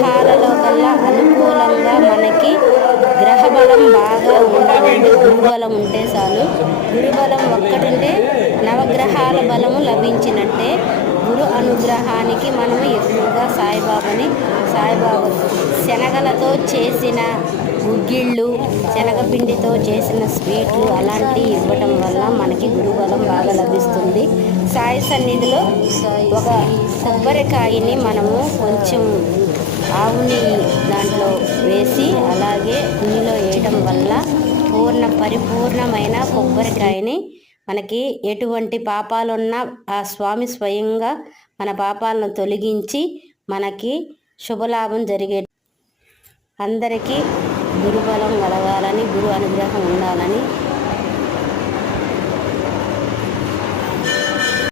గ్రహాలలో కల్లా అనుకూలంగా మనకి గ్రహ బలం బాగా ఉండాలంటే గురుబలం ఉంటే చాలు. గురుబలం ఒక్కటుంటే నవగ్రహాల బలము లభించినట్టే. గురు అనుగ్రహానికి మనము ఎక్కువగా సాయిబాబా శనగలతో చేసిన గుగ్గిళ్ళు, శనగపిండితో చేసిన స్వీట్లు అలాంటివి ఇవ్వటం వల్ల మనకి గురుబలం బాగా లభిస్తుంది. సాయి సన్నిధిలో ఒక కొబ్బరికాయని మనము కొంచెం ఆవు నెయ్యి దాంట్లో వేసి అలాగే నీలో వేయటం వల్ల పరిపూర్ణమైన కొబ్బరికాయని మనకి ఎటువంటి పాపాలున్నా ఆ స్వామి స్వయంగా మన పాపాలను తొలగించి మనకి శుభలాభం జరిగే. అందరికీ గురుబలం కలగాలని, గురు అనుగ్రహం ఉండాలని